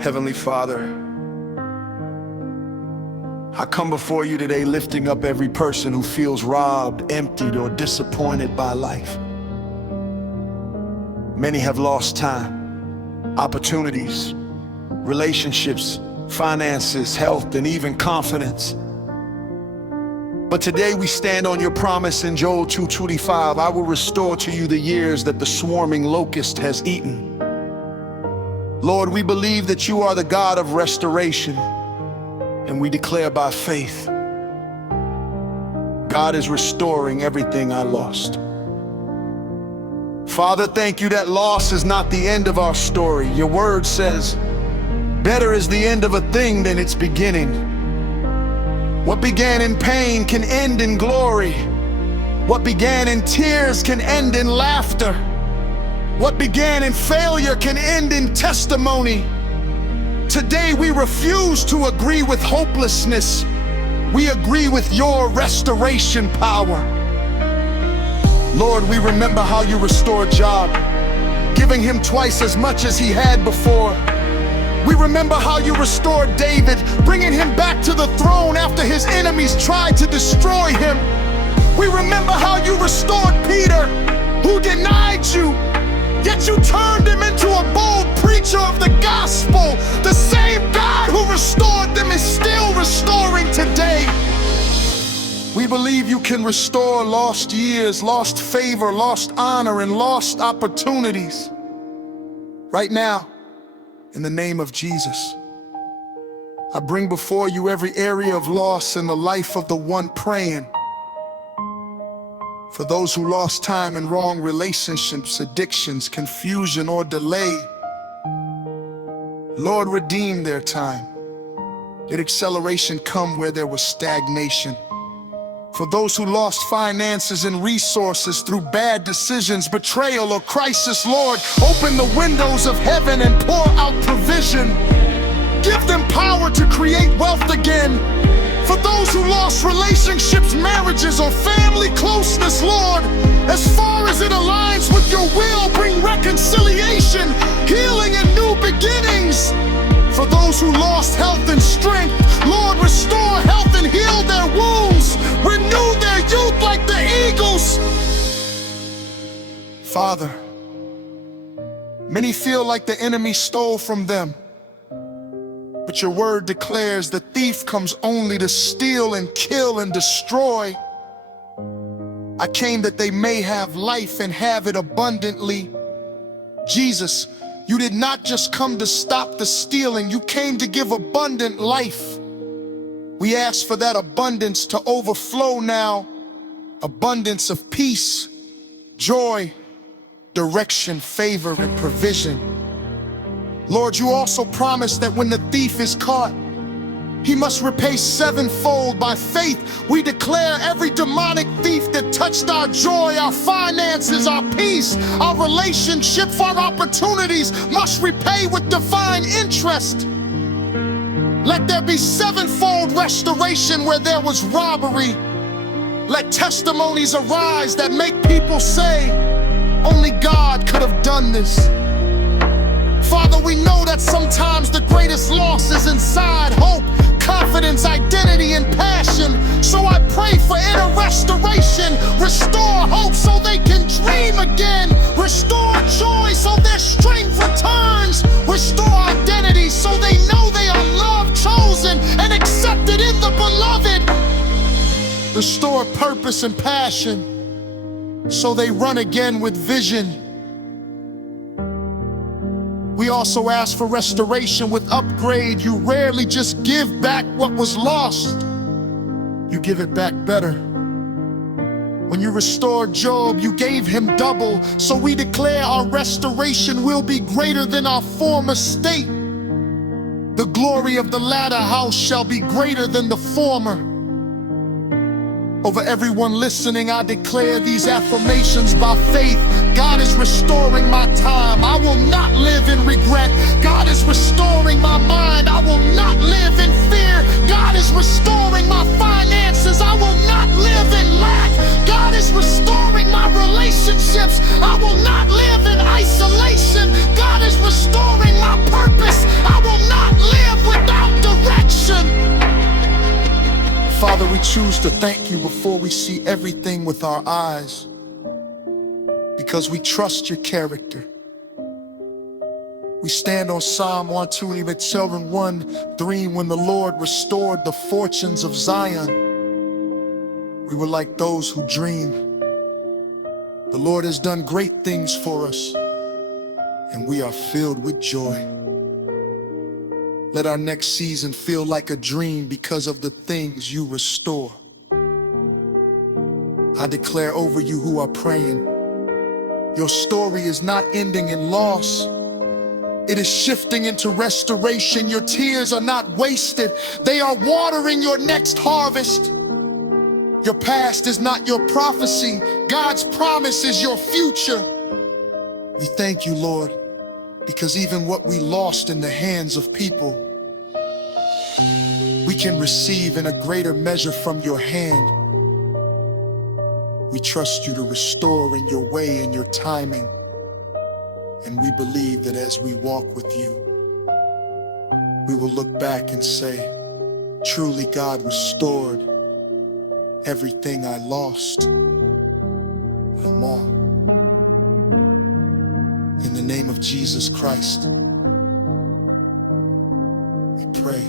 Heavenly Father, I come before you today lifting up every person who feels robbed, emptied, or disappointed by life. Many have lost time, opportunities, relationships, finances, health, and even confidence. But today we stand on your promise in Joel 2:25, I will restore to you the years that the swarming locust has eaten. Lord, we believe that you are the God of restoration, and we declare by faith, God is restoring everything I lost. Father, thank you that loss is not the end of our story. Your word says, better is the end of a thing than its beginning. What began in pain can end in glory. What began in tears can end in laughter. What began in failure can end in testimony. Today we refuse to agree with hopelessness. We agree with your restoration power. Lord, we remember how you restored Job, giving him twice as much as he had before. We remember how you restored David, bringing him back to the throne after his enemies tried to destroy him. We remember how you restored Peter, who denied you, yet you turned him into a bold preacher of the gospel. The same God who restored them is still restoring today. We believe you can restore lost years, lost favor, lost honor, and lost opportunities. Right now, in the name of Jesus, I bring before you every area of loss in the life of the one praying. For those who lost time in wrong relationships, addictions, confusion, or delay, Lord, redeem their time. Let acceleration come where there was stagnation. For those who lost finances and resources through bad decisions, betrayal, or crisis, Lord, open the windows of heaven and pour out provision. Give them power to create wealth again. For those who lost relationships, marriages, or family closeness, Lord, as far as it aligns with your will, bring reconciliation, healing, and new beginnings. For those who lost health and strength, Lord, restore health and heal their wounds. Renew their youth like the eagles. Father, many feel like the enemy stole from them. But your word declares the thief comes only to steal and kill and destroy. I came that they may have life and have it abundantly. Jesus, you did not just come to stop the stealing, you came to give abundant life. We ask for that abundance to overflow now. Abundance of peace, joy, direction, favor, and provision. Lord, you also promised that when the thief is caught, he must repay sevenfold. By faith, we declare every demonic thief that touched our joy, our finances, our peace, our relationships, our opportunities, must repay with divine interest. Let there be sevenfold restoration where there was robbery. Let testimonies arise that make people say, only God could have done this. Father, we know that sometimes the greatest loss is inside: hope, confidence, identity, and passion. So I pray for inner restoration. Restore hope so they can dream again. Restore joy so their strength returns. Restore identity so they know they are loved, chosen, and accepted in the beloved. Restore purpose and passion so they run again with vision. We also ask for restoration with upgrade. You rarely just give back what was lost. You give it back better. When you restored Job, you gave him double. So we declare our restoration will be greater than our former state. The glory of the latter house shall be greater than the former. Over everyone listening, I declare these affirmations by faith. God is restoring my time. I will not live in regret. God is restoring my mind. I will not live in fear. God is restoring my finances. I will not live in lack. God is restoring my relationships. I will not live in isolation. God restoring my purpose. I will not live without direction. Father, we choose to thank you before we see everything with our eyes, because we trust your character. We stand on Psalm 1:1-3. When the Lord restored the fortunes of Zion, we were like those who dream. The Lord has done great things for us, and we are filled with joy. Let our next season feel like a dream because of the things you restore. I declare over you who are praying, your story is not ending in loss. It is shifting into restoration. Your tears are not wasted. They are watering your next harvest. Your past is not your prophecy. God's promise is your future. We thank you, Lord, because even what we lost in the hands of people, we can receive in a greater measure from your hand. We trust you to restore in your way and your timing. And we believe that as we walk with you, we will look back and say, truly God restored everything I lost and more. In the name of Jesus Christ, we pray.